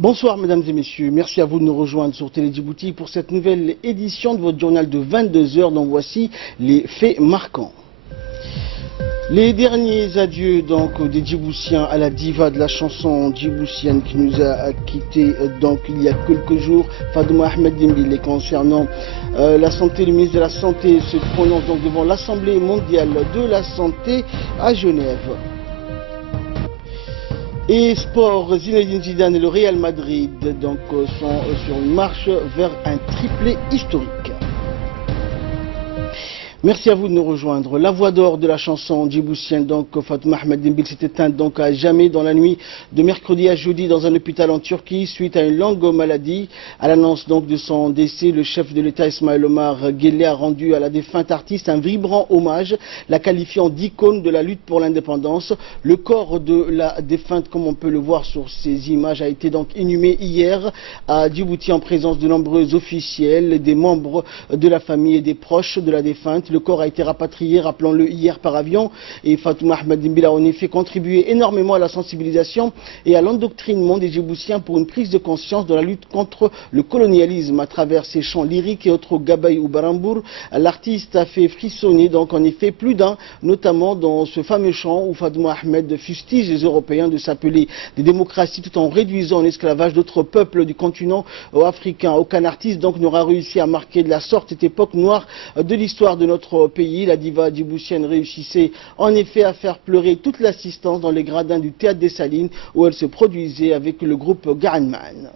Bonsoir mesdames et messieurs, merci à vous de nous rejoindre sur Télé Djibouti pour cette nouvelle édition de votre journal de 22 h dont voici les faits marquants. Les derniers adieux donc des Djiboutiens à la diva de la chanson djiboutienne qui nous a quittés donc il y a quelques jours, Fatouma Ahmed Dimbil. Et concernant la santé, le ministre de la Santé se prononce donc devant l'Assemblée mondiale de la santé à Genève. Et sport, Zinedine Zidane et le Real Madrid donc, sont sur une marche vers un triplé historique. Merci à vous de nous rejoindre. La voix d'or de la chanson djiboutienne, donc Fatouma Ahmed Dimbil, s'est éteinte donc à jamais dans la nuit de mercredi à jeudi dans un hôpital en Turquie suite à une longue maladie. À l'annonce donc de son décès, le chef de l'État Ismaël Omar Guelleh a rendu à la défunte artiste un vibrant hommage, la qualifiant d'icône de la lutte pour l'indépendance. Le corps de la défunte, comme on peut le voir sur ces images, a été donc inhumé hier à Djibouti en présence de nombreux officiels, des membres de la famille et des proches de la défunte. Le corps a été rapatrié, rappelons-le, hier par avion, et Fatouma Ahmed Dimbil a en effet contribué énormément à la sensibilisation et à l'endoctrinement des Djiboutiens pour une prise de conscience dans la lutte contre le colonialisme à travers ses chants lyriques et autres gabaï ou barambour. L'artiste a fait frissonner donc en effet plus d'un, notamment dans ce fameux chant où Fatouma Ahmed fustige les Européens de s'appeler des démocraties tout en réduisant en esclavage d'autres peuples du continent africain. Aucun artiste donc n'aura réussi à marquer de la sorte cette époque noire de l'histoire de notre pays. La diva djiboutienne réussissait en effet à faire pleurer toute l'assistance dans les gradins du théâtre des Salines où elle se produisait avec le groupe Garanman.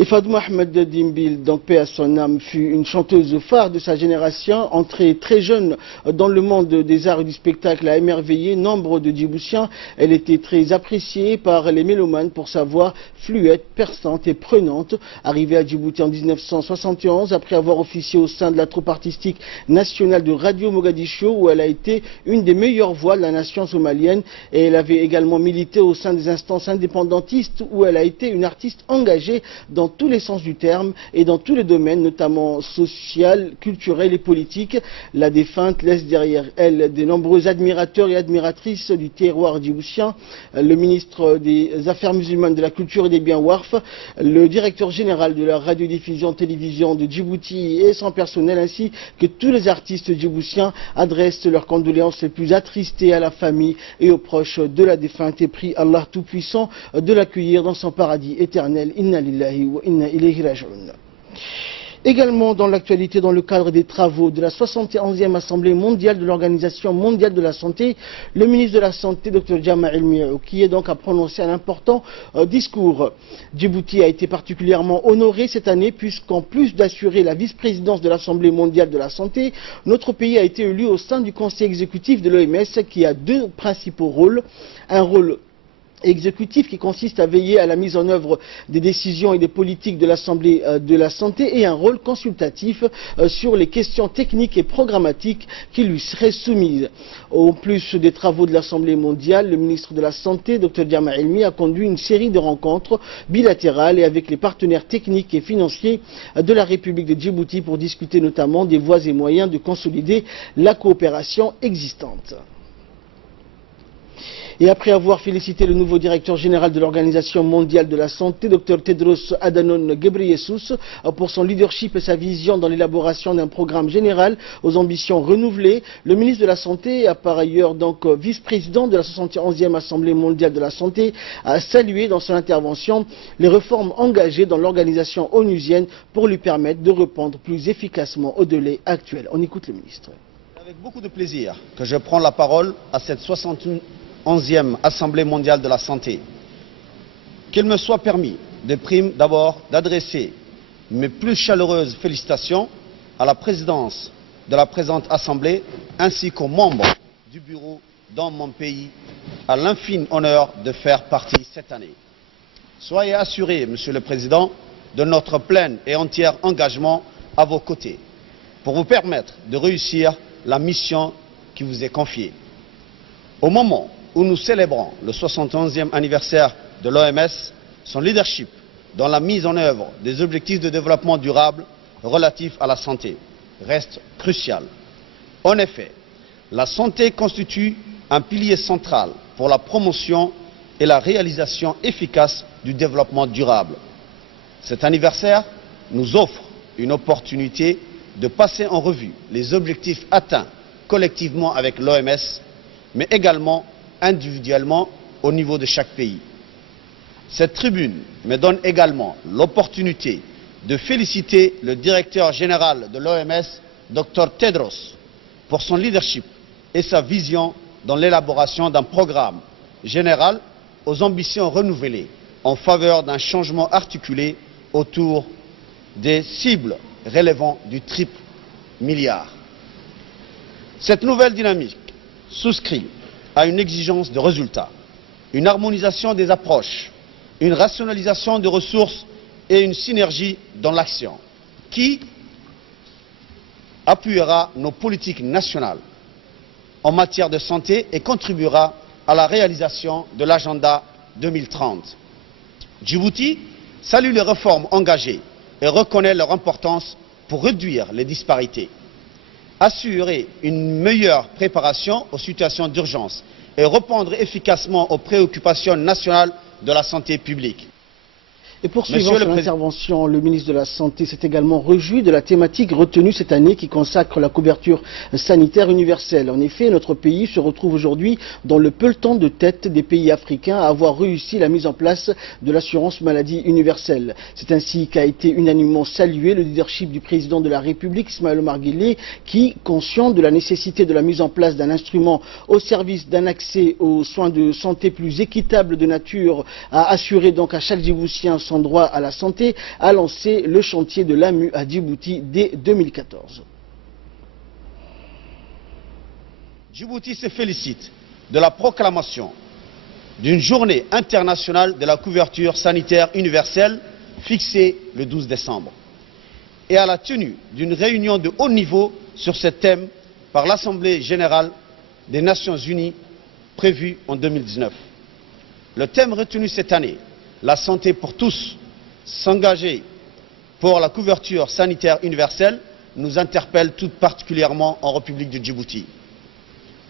Et Fatouma Ahmed Dimbil, donc paix à son âme, fut une chanteuse phare de sa génération, entrée très jeune dans le monde des arts et du spectacle, a émerveillé nombre de Djiboutiens. Elle était très appréciée par les mélomanes pour sa voix fluette, perçante et prenante. Arrivée à Djibouti en 1971, après avoir officié au sein de la troupe artistique nationale de Radio Mogadiscio, où elle a été une des meilleures voix de la nation somalienne. Et elle avait également milité au sein des instances indépendantistes, où elle a été une artiste engagée dans tous les sens du terme et dans tous les domaines, notamment social, culturel et politique. La défunte laisse derrière elle de nombreux admirateurs et admiratrices du terroir djiboutien. Le ministre des Affaires musulmanes, de la Culture et des Biens Warf, le directeur général de la radiodiffusion télévision de Djibouti et son personnel, ainsi que tous les artistes djiboutiens adressent leurs condoléances les plus attristées à la famille et aux proches de la défunte et prient Allah Tout-Puissant de l'accueillir dans son paradis éternel. Inna lillahi wa inna ilayhi raji'un. Également dans l'actualité, dans le cadre des travaux de la 71e Assemblée mondiale de l'Organisation mondiale de la santé, le ministre de la Santé, Dr Jama El-Miaou, qui est donc à prononcer un important discours. Djibouti a été particulièrement honoré cette année puisqu'en plus d'assurer la vice-présidence de l'Assemblée mondiale de la santé, notre pays a été élu au sein du conseil exécutif de l'OMS qui a deux principaux rôles. Un rôle exécutif qui consiste à veiller à la mise en œuvre des décisions et des politiques de l'Assemblée de la santé et un rôle consultatif sur les questions techniques et programmatiques qui lui seraient soumises. En plus des travaux de l'Assemblée mondiale, le ministre de la Santé, Dr Jama El-Miaou, a conduit une série de rencontres bilatérales et avec les partenaires techniques et financiers de la République de Djibouti pour discuter notamment des voies et moyens de consolider la coopération existante. Et après avoir félicité le nouveau directeur général de l'Organisation mondiale de la santé, Dr Tedros Adhanom Ghebreyesus, pour son leadership et sa vision dans l'élaboration d'un programme général aux ambitions renouvelées, le ministre de la Santé, par ailleurs donc vice-président de la 71e Assemblée mondiale de la santé, a salué dans son intervention les réformes engagées dans l'organisation onusienne pour lui permettre de répondre plus efficacement aux délais actuels. On écoute le ministre. Avec beaucoup de plaisir que je prends la parole à cette 71e Assemblée mondiale de la santé. Qu'il me soit permis de prime d'abord d'adresser mes plus chaleureuses félicitations à la présidence de la présente Assemblée ainsi qu'aux membres du bureau dans mon pays à l'infime honneur de faire partie cette année. Soyez assurés, Monsieur le Président, de notre plein et entier engagement à vos côtés pour vous permettre de réussir la mission qui vous est confiée. Au moment où nous célébrons le 71e anniversaire de l'OMS, son leadership dans la mise en œuvre des objectifs de développement durable relatifs à la santé reste crucial. En effet, la santé constitue un pilier central pour la promotion et la réalisation efficace du développement durable. Cet anniversaire nous offre une opportunité de passer en revue les objectifs atteints collectivement avec l'OMS, mais également individuellement au niveau de chaque pays. Cette tribune me donne également l'opportunité de féliciter le directeur général de l'OMS, Dr Tedros, pour son leadership et sa vision dans l'élaboration d'un programme général aux ambitions renouvelées en faveur d'un changement articulé autour des cibles relevant du triple milliard. Cette nouvelle dynamique souscrit à une exigence de résultats, une harmonisation des approches, une rationalisation des ressources et une synergie dans l'action qui appuiera nos politiques nationales en matière de santé et contribuera à la réalisation de l'agenda 2030. Djibouti salue les réformes engagées et reconnaît leur importance pour réduire les disparités, assurer une meilleure préparation aux situations d'urgence et répondre efficacement aux préoccupations nationales de la santé publique. Et poursuivant son intervention, le ministre de la Santé s'est également réjoui de la thématique retenue cette année qui consacre la couverture sanitaire universelle. En effet, notre pays se retrouve aujourd'hui dans le peloton de tête des pays africains à avoir réussi la mise en place de l'assurance maladie universelle. C'est ainsi qu'a été unanimement salué le leadership du président de la République, Ismaël Omar Guelleh, qui, conscient de la nécessité de la mise en place d'un instrument au service d'un accès aux soins de santé plus équitable de nature à assurer donc à chaque Djiboutien son droit à la santé, a lancé le chantier de l'AMU à Djibouti dès 2014. Djibouti se félicite de la proclamation d'une journée internationale de la couverture sanitaire universelle fixée le 12 décembre et à la tenue d'une réunion de haut niveau sur ce thème par l'Assemblée générale des Nations unies prévue en 2019. Le thème retenu cette année, la santé pour tous, s'engager pour la couverture sanitaire universelle, nous interpelle tout particulièrement en République de Djibouti.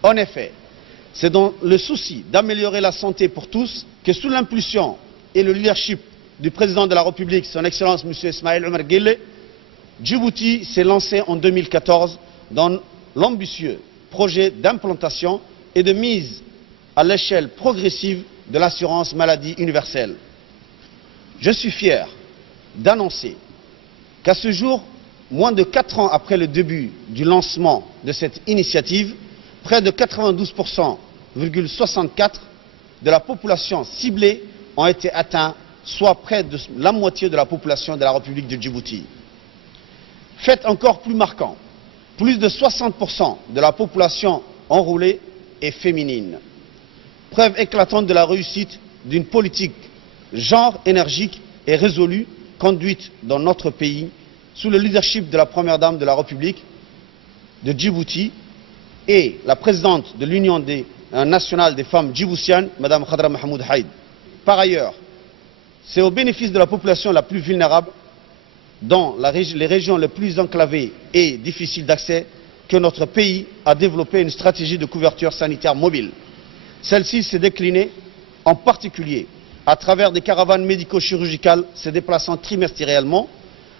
En effet, c'est dans le souci d'améliorer la santé pour tous que sous l'impulsion et le leadership du président de la République, son Excellence M. Ismaël Omar Guelleh, Djibouti s'est lancé en 2014 dans l'ambitieux projet d'implantation et de mise à l'échelle progressive de l'assurance maladie universelle. Je suis fier d'annoncer qu'à ce jour, moins de 4 ans après le début du lancement de cette initiative, près de 92,64% de la population ciblée ont été atteints, soit près de la moitié de la population de la République de Djibouti. Fait encore plus marquant, plus de 60% de la population enrôlée est féminine. Preuve éclatante de la réussite d'une politique genre énergique et résolue conduite dans notre pays sous le leadership de la Première Dame de la République de Djibouti et la présidente de l'Union nationale des femmes djiboutiennes, Mme Khadra Mahmoud Haïd. Par ailleurs, c'est au bénéfice de la population la plus vulnérable dans les régions les plus enclavées et difficiles d'accès que notre pays a développé une stratégie de couverture sanitaire mobile. Celle-ci s'est déclinée en particulier à travers des caravanes médico-chirurgicales se déplaçant trimestriellement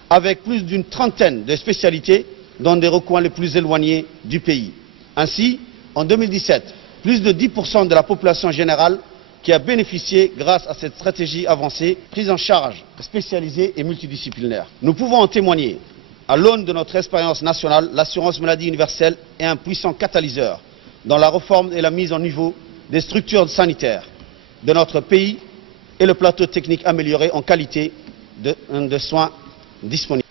avec plus d'une trentaine de spécialités dans des recoins les plus éloignés du pays. Ainsi, en 2017, plus de 10% de la population générale qui a bénéficié grâce à cette stratégie avancée, prise en charge spécialisée et multidisciplinaire. Nous pouvons en témoigner. À l'aune de notre expérience nationale, l'assurance maladie universelle est un puissant catalyseur dans la réforme et la mise en niveau des structures sanitaires de notre pays et le plateau technique amélioré en qualité de soins disponibles.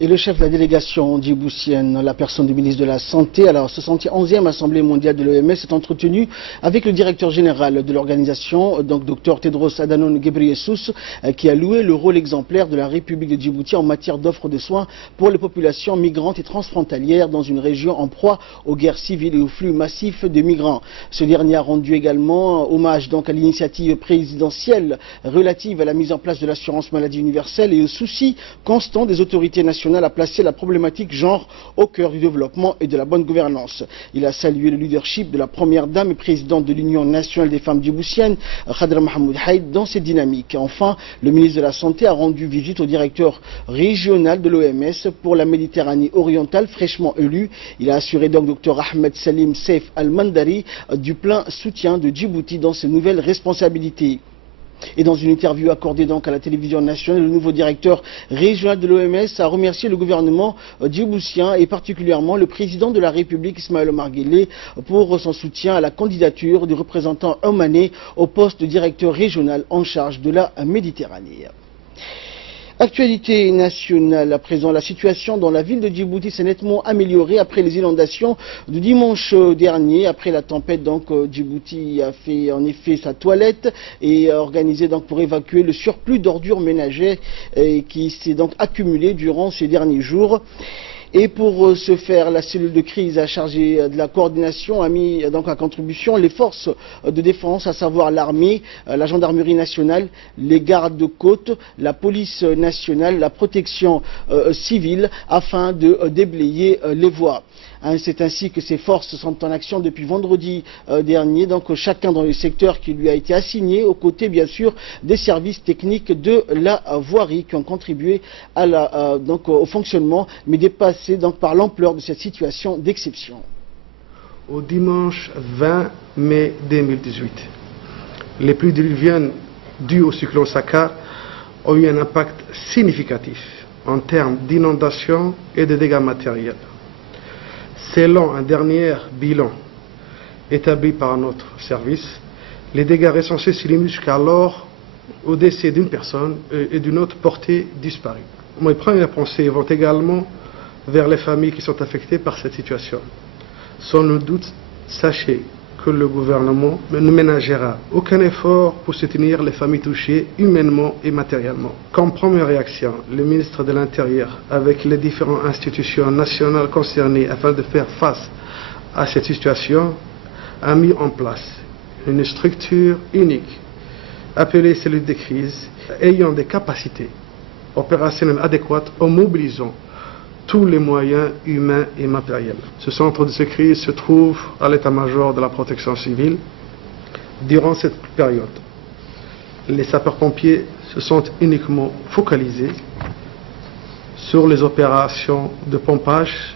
Et le chef de la délégation djiboutienne, la personne du ministre de la Santé, à la 71e Assemblée mondiale de l'OMS, s'est entretenu avec le directeur général de l'organisation, donc Dr Tedros Adhanom Ghebreyesus, qui a loué le rôle exemplaire de la République de Djibouti en matière d'offre de soins pour les populations migrantes et transfrontalières dans une région en proie aux guerres civiles et aux flux massifs de migrants. Ce dernier a rendu également hommage donc à l'initiative présidentielle relative à la mise en place de l'assurance maladie universelle et au souci constant des autorités nationales national a placé la problématique genre au cœur du développement et de la bonne gouvernance. Il a salué le leadership de la première dame et présidente de l'Union nationale des femmes djiboutiennes, Khadra Mahmoud Haïd, dans cette dynamique. Enfin, le ministre de la Santé a rendu visite au directeur régional de l'OMS pour la Méditerranée orientale, fraîchement élu. Il a assuré donc Dr Ahmed Salim Seif Al-Mandari du plein soutien de Djibouti dans ses nouvelles responsabilités. Et dans une interview accordée donc à la télévision nationale, le nouveau directeur régional de l'OMS a remercié le gouvernement djiboutien et particulièrement le président de la République Ismaël Omar Guelleh pour son soutien à la candidature du représentant omanais au poste de directeur régional en charge de la Méditerranée. Actualité nationale à présent, la situation dans la ville de Djibouti s'est nettement améliorée après les inondations du dimanche dernier. Après la tempête, donc Djibouti a fait en effet sa toilette et a organisé donc pour évacuer le surplus d'ordures ménagères qui s'est donc accumulé durant ces derniers jours. Et pour ce faire, la cellule de crise a chargé de la coordination, a mis donc à contribution les forces de défense, à savoir l'armée, la gendarmerie nationale, les gardes-côtes, la police nationale, la protection civile, afin de déblayer les voies. C'est ainsi que ces forces sont en action depuis vendredi dernier, donc chacun dans le secteur qui lui a été assigné, aux côtés bien sûr des services techniques de la voirie qui ont contribué à au fonctionnement, mais dépassés donc par l'ampleur de cette situation d'exception. Au dimanche 20 mai 2018, les pluies diluviennes dues au cyclone Sakar ont eu un impact significatif en termes d'inondations et de dégâts matériels. Selon un dernier bilan établi par notre service, les dégâts recensés se limitent jusqu'alors au décès d'une personne et d'une autre portée disparue. Mes premières pensées vont également vers les familles qui sont affectées par cette situation. Sans nul doute, sachez que le gouvernement ne ménagera aucun effort pour soutenir les familles touchées humainement et matériellement. Comme première réaction, le ministre de l'Intérieur, avec les différentes institutions nationales concernées afin de faire face à cette situation, a mis en place une structure unique, appelée cellule de crise, ayant des capacités opérationnelles adéquates en mobilisant tous les moyens humains et matériels. Ce centre de crise se trouve à l'état-major de la protection civile. Durant cette période, les sapeurs-pompiers se sont uniquement focalisés sur les opérations de pompage,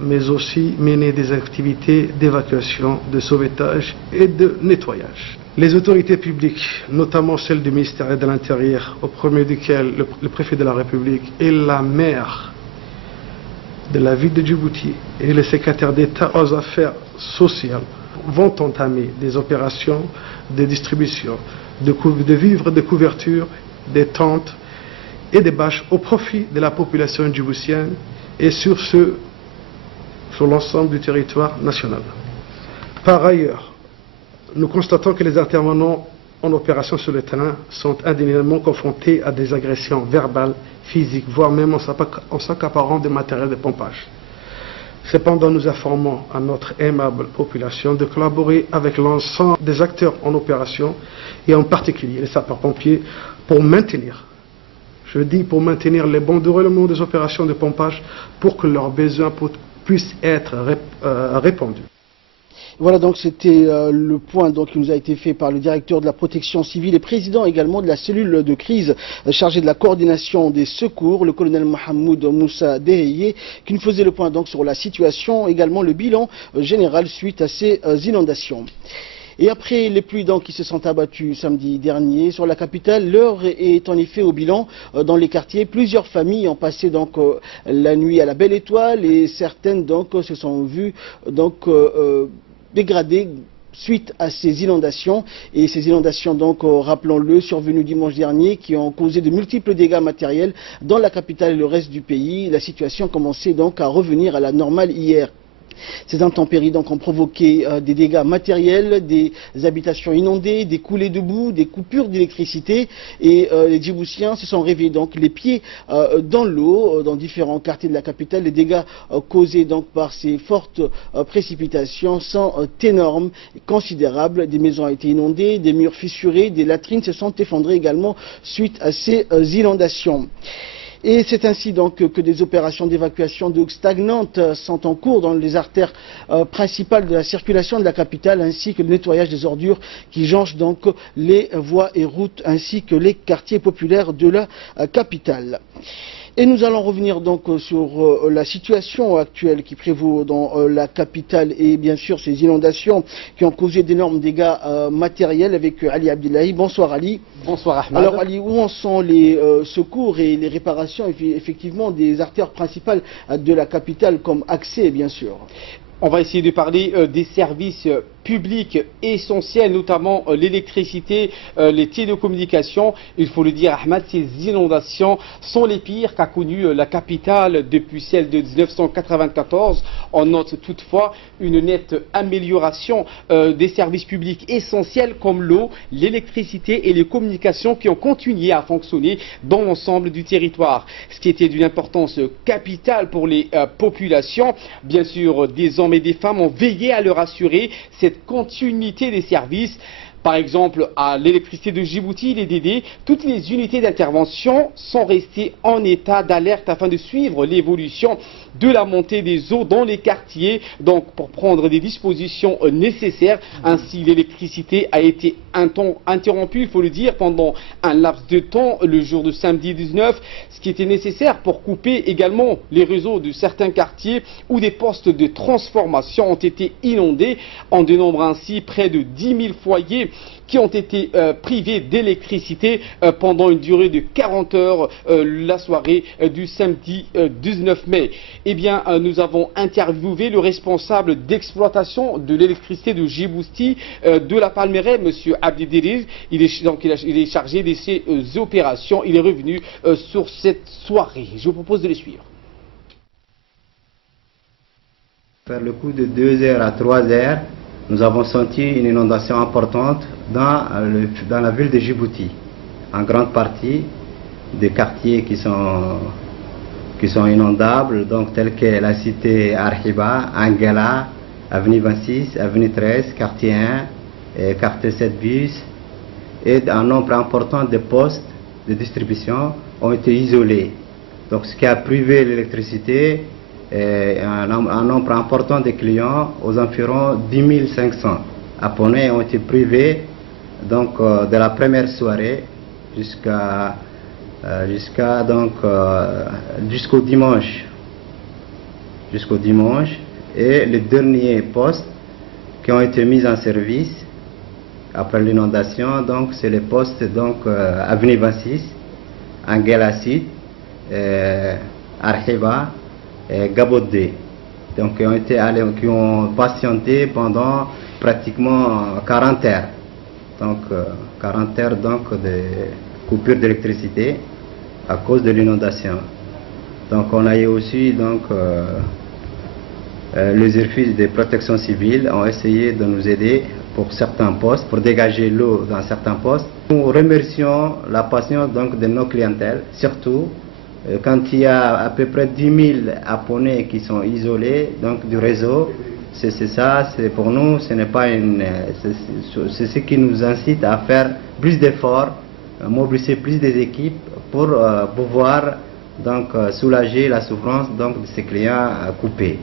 mais aussi mené des activités d'évacuation, de sauvetage et de nettoyage. Les autorités publiques, notamment celles du ministère de l'Intérieur, au premier duquel le préfet de la République et la maire de la ville de Djibouti et le secrétaire d'État aux affaires sociales, vont entamer des opérations de distribution de vivres, de couverture, des tentes et des bâches au profit de la population djiboutienne et sur l'ensemble du territoire national. Par ailleurs, nous constatons que les intervenants en opération sur le terrain sont indéniablement confrontés à des agressions verbales, physiques, voire même en s'accaparant de matériel de pompage. Cependant, nous informons à notre aimable population de collaborer avec l'ensemble des acteurs en opération et en particulier les sapeurs-pompiers pour maintenir, je dis pour maintenir les bons déroulements des opérations de pompage pour que leurs besoins puissent être répondus. Voilà, donc c'était le point donc, qui nous a été fait par le directeur de la protection civile et président également de la cellule de crise chargée de la coordination des secours, le colonel Mohamed Moussa Deheye, qui nous faisait le point donc sur la situation, également le bilan général suite à ces inondations. Et après les pluies qui se sont abattues samedi dernier sur la capitale, l'heure est en effet au bilan dans les quartiers. Plusieurs familles ont passé donc la nuit à la Belle Étoile et certaines donc se sont vues dégradées suite à ces inondations. Et ces inondations, donc, rappelons-le, survenues dimanche dernier, qui ont causé de multiples dégâts matériels dans la capitale et le reste du pays. La situation commençait donc à revenir à la normale hier. Ces intempéries donc ont provoqué des dégâts matériels, des habitations inondées, des coulées de boue, des coupures d'électricité et les Djiboutiens se sont réveillés donc les pieds dans l'eau dans différents quartiers de la capitale. Les dégâts causés donc par ces fortes précipitations sont énormes, considérables. Des maisons ont été inondées, des murs fissurés, des latrines se sont effondrées également suite à ces inondations. Et c'est ainsi donc que des opérations d'évacuation d'eau stagnante sont en cours dans les artères principales de la circulation de la capitale, ainsi que le nettoyage des ordures qui jonchent donc les voies et routes ainsi que les quartiers populaires de la capitale. Et nous allons revenir donc sur la situation actuelle qui prévaut dans la capitale et bien sûr ces inondations qui ont causé d'énormes dégâts matériels avec Ali Abdillahi. Bonsoir Ali. Bonsoir Ahmed. Alors Ali, où en sont les secours et les réparations effectivement des artères principales de la capitale comme accès bien sûr? On va essayer de parler des services publics essentiels, notamment l'électricité, les télécommunications. Il faut le dire, Ahmed, ces inondations sont les pires qu'a connues la capitale depuis celle de 1994. On note toutefois une nette amélioration des services publics essentiels comme l'eau, l'électricité et les communications qui ont continué à fonctionner dans l'ensemble du territoire. Ce qui était d'une importance capitale pour les populations. Bien sûr, des hommes et des femmes ont veillé à leur assurer cette continuité des services. Par exemple, à l'électricité de Djibouti, les DD, toutes les unités d'intervention sont restées en état d'alerte afin de suivre l'évolution de la montée des eaux dans les quartiers, donc pour prendre des dispositions nécessaires. Ainsi, l'électricité a été interrompue, il faut le dire, pendant un laps de temps, le jour de samedi 19, ce qui était nécessaire pour couper également les réseaux de certains quartiers où des postes de transformation ont été inondés. On dénombre ainsi près de 10 000 foyers qui ont été privés d'électricité pendant une durée de 40 heures la soirée du samedi 19 mai. Eh bien, nous avons interviewé le responsable d'exploitation de l'électricité de Djibouti de la Palmeraie, M. Abdidiriz. Il est chargé de ces opérations. Il est revenu sur cette soirée. Je vous propose de les suivre. Vers le coup de 2 heures à 3 heures, nous avons senti une inondation importante dans la ville de Djibouti. En grande partie, des quartiers qui sont inondables, donc tels que la cité Arhiba, Angela, avenue 26, avenue 13, quartier 1, et quartier 7 bis, et un nombre important de postes de distribution ont été isolés. Donc ce qui a privé l'électricité, un nombre important de clients, aux environs 10 500 abonnés ont été privés donc, de la première soirée jusqu'au dimanche. Et les derniers postes qui ont été mis en service après l'inondation, donc c'est les postes avenue 26, Angela Sid, Arhiba, Gabodé, donc qui ont patienté pendant pratiquement 40 heures, donc 40 heures donc de coupure d'électricité à cause de l'inondation. Donc on a eu aussi donc les services de protection civile ont essayé de nous aider pour certains postes, pour dégager l'eau dans certains postes. Nous remercions la patience donc de nos clientèles, surtout quand il y a à peu près 10 000 abonnés qui sont isolés donc du réseau. C'est ça, c'est pour nous, ce n'est pas c'est ce qui nous incite à faire plus d'efforts, mobiliser plus des équipes pour pouvoir donc soulager la souffrance donc de ces clients coupés.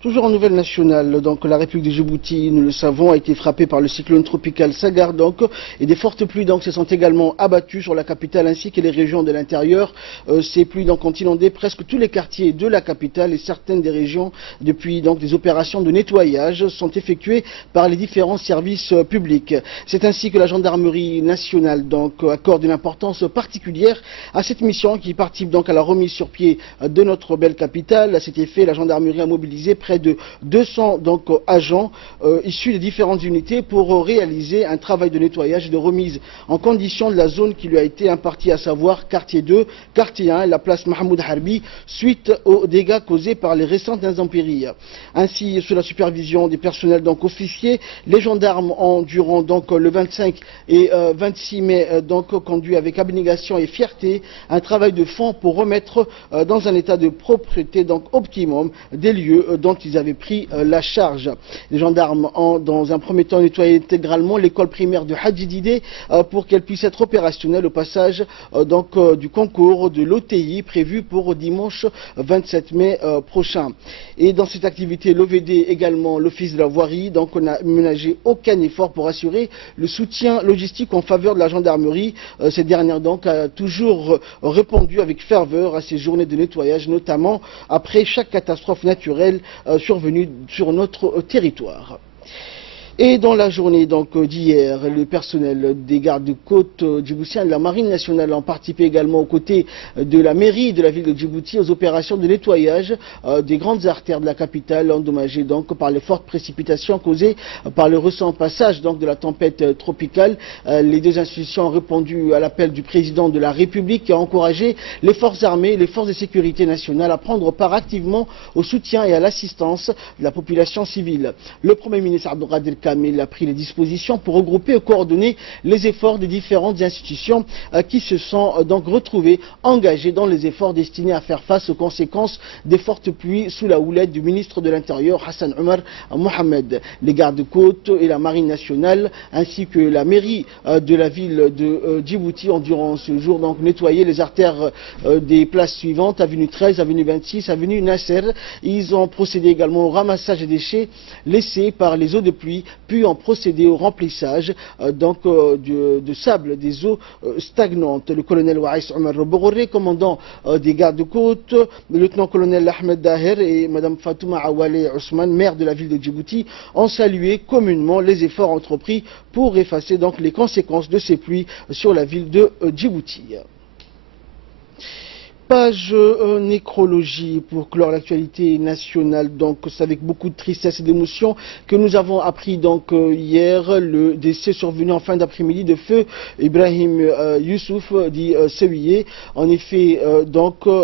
Toujours en nouvelle nationale, donc la République de Djibouti, nous le savons, a été frappée par le cyclone tropical Sagar, donc, et des fortes pluies donc se sont également abattues sur la capitale ainsi que les régions de l'intérieur. Ces pluies donc ont inondé presque tous les quartiers de la capitale et certaines des régions. Depuis donc des opérations de nettoyage sont effectuées par les différents services publics. C'est ainsi que la gendarmerie nationale donc accorde une importance particulière à cette mission qui participe donc à la remise sur pied de notre belle capitale. À cet effet, la gendarmerie a mobilisé près de 200 donc, agents issus des différentes unités pour réaliser un travail de nettoyage et de remise en condition de la zone qui lui a été impartie, à savoir quartier 2, quartier 1, la place Mahmoud Harbi, suite aux dégâts causés par les récentes intempéries. Ainsi, sous la supervision des personnels donc, officiers, les gendarmes ont, durant donc, le 25 et 26 mai, donc, conduit avec abnégation et fierté un travail de fond pour remettre dans un état de propreté donc, optimum des lieux dont ils avaient pris la charge. Les gendarmes ont dans un premier temps nettoyé intégralement l'école primaire de Hadji Didé pour qu'elle puisse être opérationnelle au passage du concours de l'OTI prévu pour dimanche 27 mai prochain. Et dans cette activité, l'OVD également, l'Office de la voirie, donc on n'a ménagé aucun effort pour assurer le soutien logistique en faveur de la gendarmerie. Cette dernière donc a toujours répondu avec ferveur à ces journées de nettoyage, notamment après chaque catastrophe naturelle survenue sur notre territoire. Et dans la journée d'hier, le personnel des gardes-côtes djiboutiens de la Marine nationale ont participé également aux côtés de la mairie de la ville de Djibouti aux opérations de nettoyage des grandes artères de la capitale endommagées par les fortes précipitations causées par le récent passage de la tempête tropicale. Les deux institutions ont répondu à l'appel du président de la République qui a encouragé les forces armées et les forces de sécurité nationale à prendre part activement au soutien et à l'assistance de la population civile. Le Premier ministre Abdelkader Kamel a pris les dispositions pour regrouper et coordonner les efforts des différentes institutions qui se sont donc retrouvées engagées dans les efforts destinés à faire face aux conséquences des fortes pluies sous la houlette du ministre de l'Intérieur Hassan Omar Mohamed. Les gardes-côtes et la Marine nationale ainsi que la mairie de la ville de Djibouti ont durant ce jour donc nettoyé les artères des places suivantes, avenue 13, avenue 26, avenue Nasser. Ils ont procédé également au ramassage des déchets laissés par les eaux de pluie, puis ont procédé au remplissage de sable des eaux stagnantes. Le colonel Waïs Omar Bogoré, commandant des gardes-côtes, le lieutenant-colonel Ahmed Daher et Mme Fatouma Awale Ousmane, maire de la ville de Djibouti, ont salué communément les efforts entrepris pour effacer donc les conséquences de ces pluies sur la ville de Djibouti. Page nécrologie pour clore l'actualité nationale. Donc c'est avec beaucoup de tristesse et d'émotion que nous avons appris hier le décès survenu en fin d'après-midi de feu Ibrahim Youssouf dit Sewiye. En effet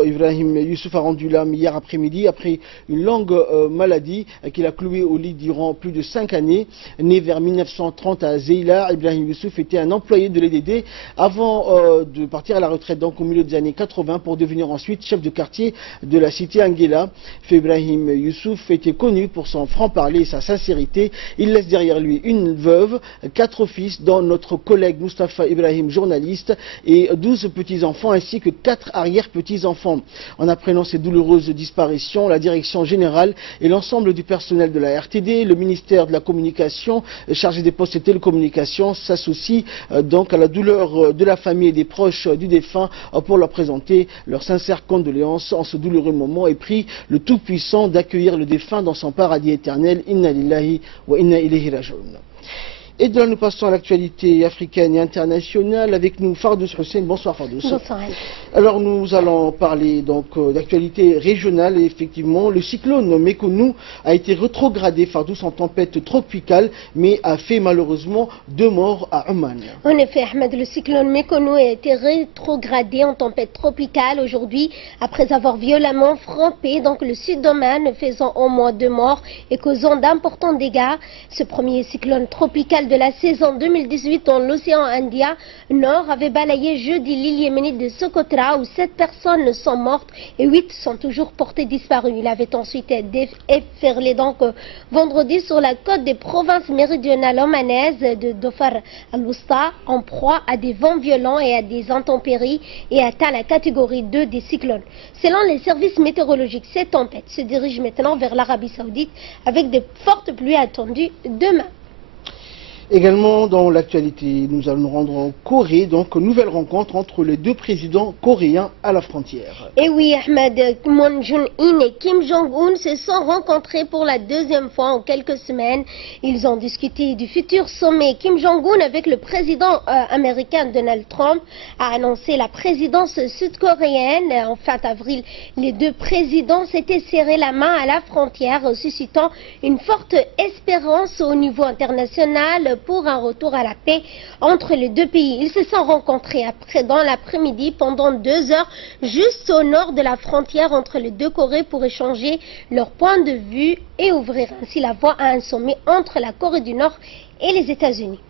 Ibrahim Youssouf a rendu l'âme hier après-midi après une longue maladie qu'il a cloué au lit durant plus de 5 années. Né vers 1930 à Zeila, Ibrahim Youssouf était un employé de l'EDD avant de partir à la retraite au milieu des années 80 pour devenir ensuite chef de quartier de la cité Anguilla. Ibrahim Youssouf était connu pour son franc-parler et sa sincérité. Il laisse derrière lui une veuve, 4 fils, dont notre collègue Mustafa Ibrahim, journaliste, et 12 petits-enfants ainsi que 4 arrière-petits-enfants. En apprenant ces douloureuses disparitions, la direction générale et l'ensemble du personnel de la RTD, le ministère de la Communication, chargé des postes et télécommunications, s'associe donc à la douleur de la famille et des proches du défunt pour leur présenter leurs sincères condoléances en ce douloureux moment et prie le Tout-Puissant d'accueillir le défunt dans son paradis éternel. Inna lillahi wa inna ilayhi raji'un. Et de là, nous passons à l'actualité africaine et internationale avec nous Fardous Hussein. Bonsoir Fardous. Bonsoir. Alors nous allons parler d'actualité régionale et effectivement le cyclone Mekonou a été rétrogradé Fardous en tempête tropicale mais a fait malheureusement 2 morts à Oman. En effet Ahmed, le cyclone Mekonou a été rétrogradé en tempête tropicale aujourd'hui après avoir violemment frappé le sud d'Oman faisant au moins 2 morts et causant d'importants dégâts. Ce premier cyclone tropical de la saison 2018 dans l'océan Indien Nord avait balayé jeudi l'île yéménite de Socotra où 7 personnes sont mortes et 8 sont toujours portées disparues. Il avait ensuite déferlé vendredi sur la côte des provinces méridionales omanaises de Dhofar al-Wusta en proie à des vents violents et à des intempéries et atteint la catégorie 2 des cyclones. Selon les services météorologiques, cette tempête se dirige maintenant vers l'Arabie Saoudite avec de fortes pluies attendues demain. Également dans l'actualité, nous allons nous rendre en Corée, nouvelle rencontre entre les 2 présidents coréens à la frontière. Et oui Ahmed, Moon Jae-in et Kim Jong-un se sont rencontrés pour la 2e fois en quelques semaines. Ils ont discuté du futur sommet. Kim Jong-un avec le président américain Donald Trump a annoncé la présidence sud-coréenne. En fin avril, les 2 présidents s'étaient serré la main à la frontière, suscitant une forte espérance au niveau international pour un retour à la paix entre les 2 pays. Ils se sont rencontrés dans l'après-midi pendant 2 heures juste au nord de la frontière entre les 2 Corées pour échanger leurs points de vue et ouvrir ainsi la voie à un sommet entre la Corée du Nord et les États-Unis.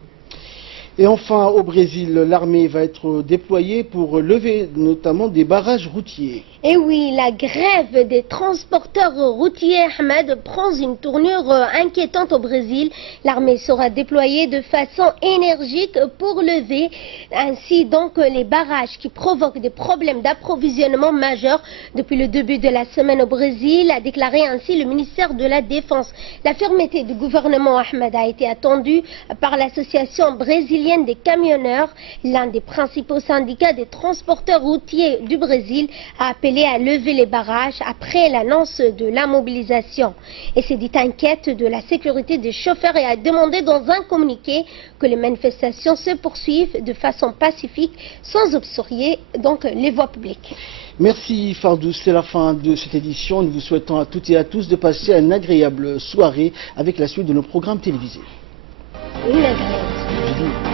Et enfin, au Brésil, l'armée va être déployée pour lever notamment des barrages routiers. Et oui, la grève des transporteurs routiers, Ahmed, prend une tournure inquiétante au Brésil. L'armée sera déployée de façon énergique pour lever ainsi donc les barrages qui provoquent des problèmes d'approvisionnement majeurs depuis le début de la semaine au Brésil, a déclaré ainsi le ministère de la Défense. La fermeté du gouvernement Ahmed a été attendue par l'association brésilienne des camionneurs. L'un des principaux syndicats des transporteurs routiers du Brésil a appelé à lever les barrages après l'annonce de la mobilisation. Et s'est dit inquiète de la sécurité des chauffeurs et a demandé dans un communiqué que les manifestations se poursuivent de façon pacifique sans obstruer donc les voies publiques. Merci Fardous, c'est la fin de cette édition. Nous vous souhaitons à toutes et à tous de passer une agréable soirée avec la suite de nos programmes télévisés. Une agréable.